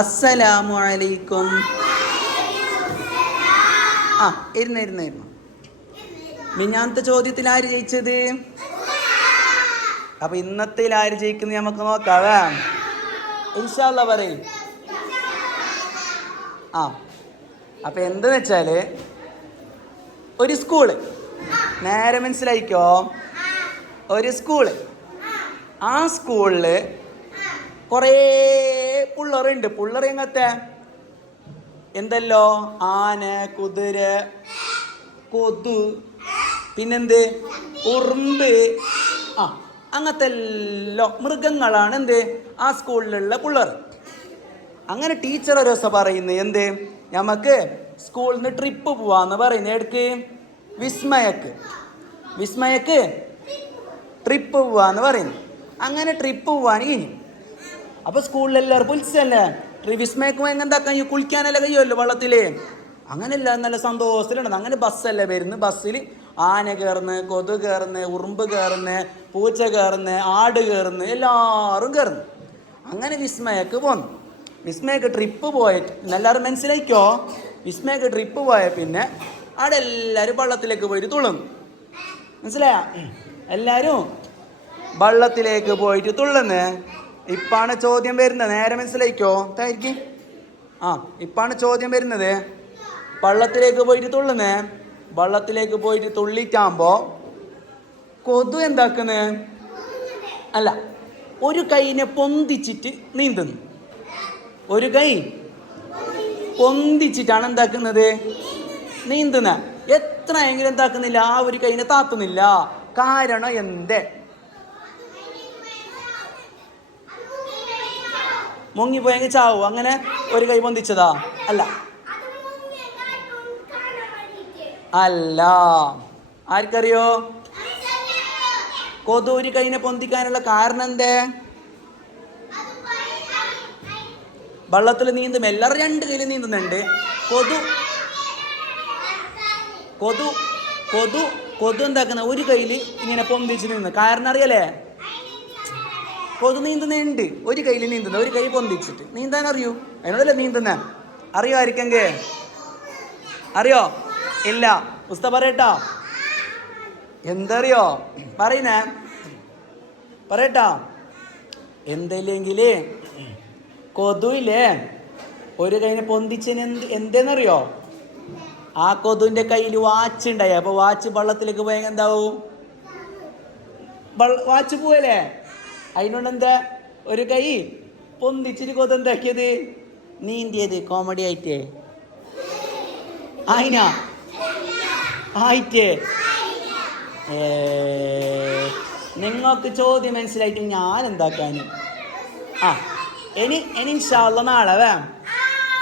അസ്സലാമു അലൈക്കും. ആ ഇരുന്നു. മിഞ്ഞാന്നത്തെ ചോദ്യത്തിൽ ആര് ജയിച്ചത്? അപ്പൊ ഇന്നത്തിൽ ആര് ജയിക്കുന്നത് നമുക്ക് നോക്കാവേ. ഇൻഷാ അല്ലാഹ് പറയും. ആ അപ്പൊ എന്തെന്ന് വെച്ചാല്, ഒരു സ്കൂള്, നേരെ മനസ്സിലായിക്കോ, ഒരു സ്കൂള്, ആ സ്കൂളില് കുറേ പിള്ളേരുണ്ട്. പിള്ളേർ എങ്ങനത്തെ എന്തല്ലോ, ആന, കുതിര, കൊതു, പിന്നെന്ത്, ഉറുമ്പ്, അങ്ങനത്തെ എല്ലാം മൃഗങ്ങളാണ് എന്ത് ആ സ്കൂളിലുള്ള പിള്ളേർ. അങ്ങനെ ടീച്ചർ ഒരു ദിവസം പറയുന്നത് എന്ത്, നമുക്ക് സ്കൂളിൽ നിന്ന് ട്രിപ്പ് പോവാന്ന് പറയുന്നത്. എടുക്ക്, വിസ്മയക്ക് ട്രിപ്പ് പോവാന്ന് പറയുന്നു. അങ്ങനെ ട്രിപ്പ് പോവാൻ കഴിഞ്ഞു. അപ്പൊ സ്കൂളിലെല്ലാവർക്കും ഉത്സവല്ലേ, വിസ്മയക്ക് എന്താക്കാൻ കുളിക്കാനല്ല കഴിയുമല്ലോ വെള്ളത്തില്. അങ്ങനെയല്ല, നല്ല സന്തോഷത്തിലുണ്ട്. അങ്ങനെ ബസ്സല്ലേ വരുന്നത്. ബസ്സിൽ ആന കയറുന്നു, കൊതു കയറുന്നു, ഉറുമ്പ് കയറുന്നു, പൂച്ച കയറുന്നു, ആട് കയറുന്നു, എല്ലാവരും കയറുന്നു. അങ്ങനെ വിസ്മയക്ക് പോന്നു. വിസ്മയക്ക് ട്രിപ്പ് പോയിട്ട് എല്ലാവരും മനസ്സിലായിക്കോ, വിസ്മയക്ക് ട്രിപ്പ് പോയ പിന്നെ അവിടെ എല്ലാവരും വെള്ളത്തിലേക്ക് പോയിട്ട് തുള്ളുന്നു. മനസ്സിലായ? എല്ലാവരും വെള്ളത്തിലേക്ക് പോയിട്ട് തുള്ളുന്നേ. ഇപ്പാണ് ചോദ്യം വരുന്നത്. നേരെ മനസ്സിലായിക്കോ തായിരിക്കും. ഇപ്പാണ് ചോദ്യം വരുന്നത്. വെള്ളത്തിലേക്ക് പോയിട്ട് തുള്ളുന്നേ. വെള്ളത്തിലേക്ക് പോയിട്ട് തുള്ളിട്ടാകുമ്പോ കൊതു എന്താക്കുന്നേ, അല്ല, ഒരു കൈനെ പൊന്തിച്ചിട്ട് നീന്തുന്നു. ഒരു കൈ പൊന്തിച്ചിട്ടാണ് എന്താക്കുന്നത്, നീന്തുന്ന. എത്രയെങ്കിലും എന്താക്കുന്നില്ല, ആ ഒരു കൈനെ താത്തുന്നില്ല. കാരണം എന്തേ? മുങ്ങിപ്പോയെങ്കിൽ ചാവൂ. അങ്ങനെ ഒരു കൈ പൊന്തിച്ചതാ? അല്ല. ആർക്കറിയോ? കൊതു ഒരു കൈനെ പൊന്തിക്കാനുള്ള കാരണം എന്തേ? വെള്ളത്തിൽ നീന്തും, എല്ലാവരും രണ്ട് കയ്യിൽ നീന്തുന്നുണ്ട്. കൊതു എന്താക്കുന്ന ഒരു കയ്യിൽ ഇങ്ങനെ പൊന്തിച്ച് നിന്ന്. കാരണം അറിയല്ലേ, കൊതു നീന്തുന്നുണ്ട്, ഒരു കയ്യിൽ നീന്തുന്ന, ഒരു കൈ പൊന്തിച്ചിട്ട്. നീന്താൻ അറിയൂ, അതിനോടല്ലേ നീന്തുന്ന. അറിയോ ആയിരിക്കെങ്കിൽ? അറിയോ? ഇല്ല. ഉസ്താദ് പറയട്ടോ, എന്തറിയോ പറയുന്നേ? പറയട്ടോ. എന്തില്ലെങ്കില് കൊതുയില്ലേ ഒരു കൈനെ പൊന്തിച്ചതിന് എന്തേന്നറിയോ? ആ കൊതുവിന്റെ കയ്യിൽ വാച്ച് ഉണ്ടായി. അപ്പൊ വാച്ച് വെള്ളത്തിലേക്ക് പോയെങ്കിൽ എന്താവും? വാച്ച് പോവല്ലേ? അതിനോട് എന്താ ഒരു കൈ പൊന്തിച്ചിട്ട് കൊതു എന്താക്കിയത്? നീന്തിയത്. കോമഡി ആയിട്ടേ ആയിട്ടേ നിങ്ങൾക്ക് ചോദ്യം മനസ്സിലായിട്ട് ഞാൻ എന്താക്കാനും. ഇനി ഇൻഷാ അല്ലാഹ് നാളെ.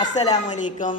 അസ്സലാമു അലൈക്കും.